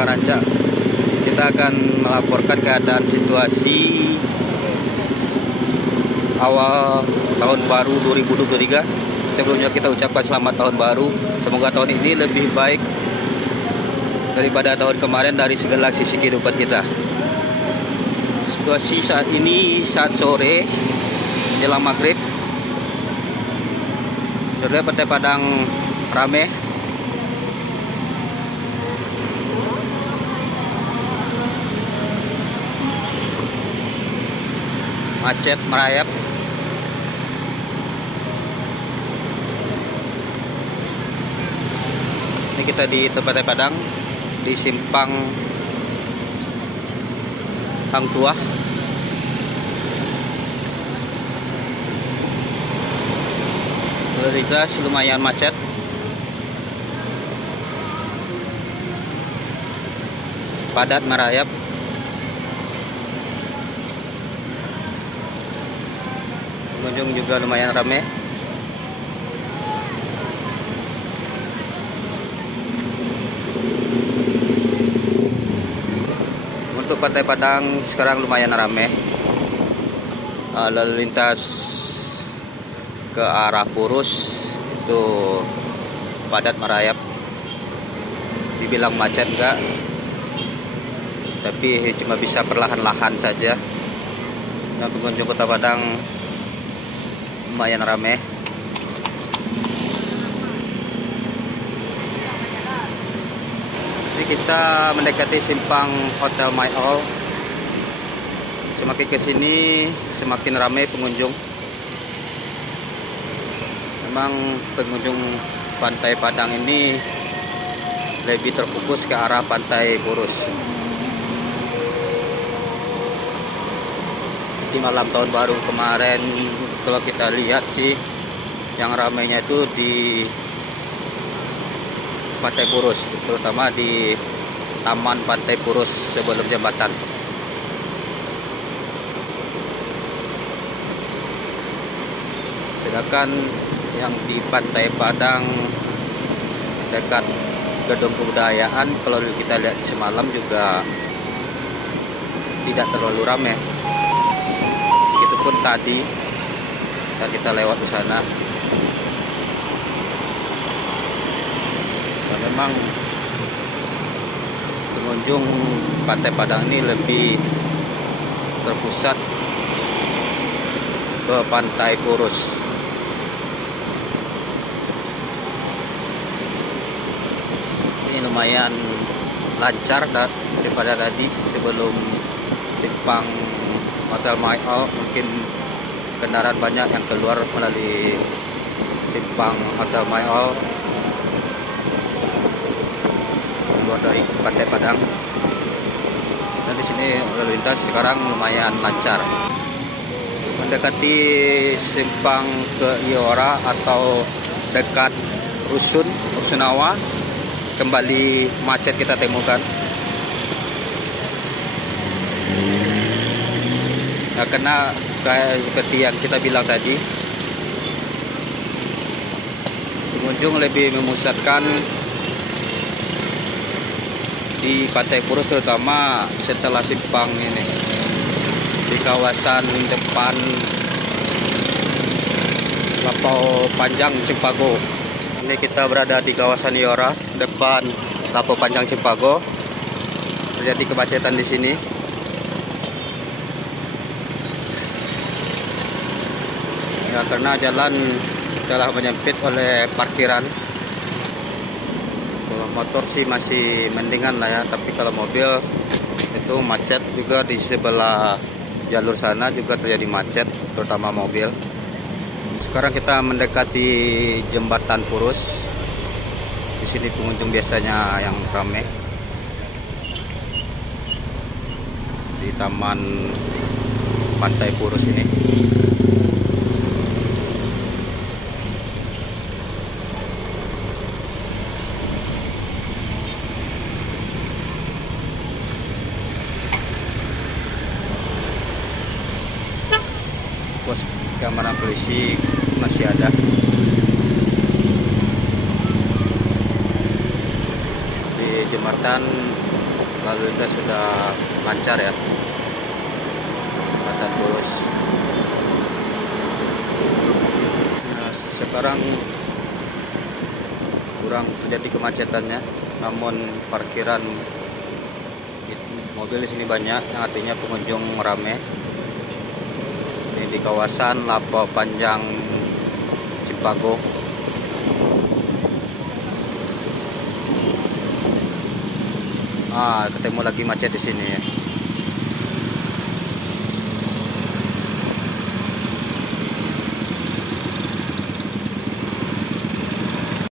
Padang Ranca. Kita akan melaporkan keadaan situasi awal tahun baru 2023. Sebelumnya kita ucapkan selamat tahun baru. Semoga tahun ini lebih baik daripada tahun kemarin dari segala sisi kehidupan kita. Situasi saat ini saat sore jelang maghrib, terlihat Pantai Padang rame. Macet merayap. Ini kita di Pantai Padang, di simpang Hang Tuah. Lalu lintas lumayan macet. Padat merayap. Pengunjung juga lumayan ramai. Untuk Pantai Padang sekarang lumayan ramai. Lalu lintas ke arah Purus itu padat merayap. Dibilang macet enggak, tapi cuma bisa perlahan-lahan saja. Dan pengunjung Kota Padang lumayan ramai. Ini kita mendekati simpang Hotel My All. Semakin ke sini semakin ramai pengunjung. Memang pengunjung Pantai Padang ini lebih terfokus ke arah Pantai Purus. Di malam tahun baru kemarin, kalau kita lihat sih yang ramainya itu di Pantai Purus, terutama di Taman Pantai Purus sebelum jembatan. Sedangkan yang di Pantai Padang dekat Gedung Kebudayaan, kalau kita lihat semalam juga tidak terlalu ramai. Pun tadi kita lewat ke sana, dan memang pengunjung Pantai Padang ini lebih terpusat ke Pantai Purus. Ini lumayan lancar daripada tadi sebelum simpang Hotel My All. Mungkin kendaraan banyak yang keluar melalui simpang Hotel My All, keluar dari Pantai Padang. Dan di sini lalu lintas sekarang lumayan lancar. Mendekati simpang ke Iora atau dekat Rusunawa, kembali macet kita temukan. Karena seperti yang kita bilang tadi, pengunjung lebih memusatkan di Pantai Purus, terutama setelah simpang ini, di kawasan depan Lapau Panjang Cipago. Ini kita berada di kawasan Iora, depan Lapau Panjang Cipago. Terjadi kemacetan di sini. Ya, karena jalan telah menyempit oleh parkiran. Kalau motor sih masih mendingan lah ya, tapi kalau mobil itu macet juga. Di sebelah jalur sana juga terjadi macet, terutama mobil. Sekarang kita mendekati jembatan Purus. Di sini pengunjung biasanya yang ramai. Di Taman Pantai Purus ini. Pos keamanan polisi masih ada. Di jembatan lalu lintas sudah lancar ya, kelihatan mulus. Nah, sekarang kurang terjadi kemacetannya, namun parkiran mobil di sini banyak, yang artinya pengunjung rame. Ini di kawasan Lapo Panjang Cipago. Ketemu lagi macet di sini ya.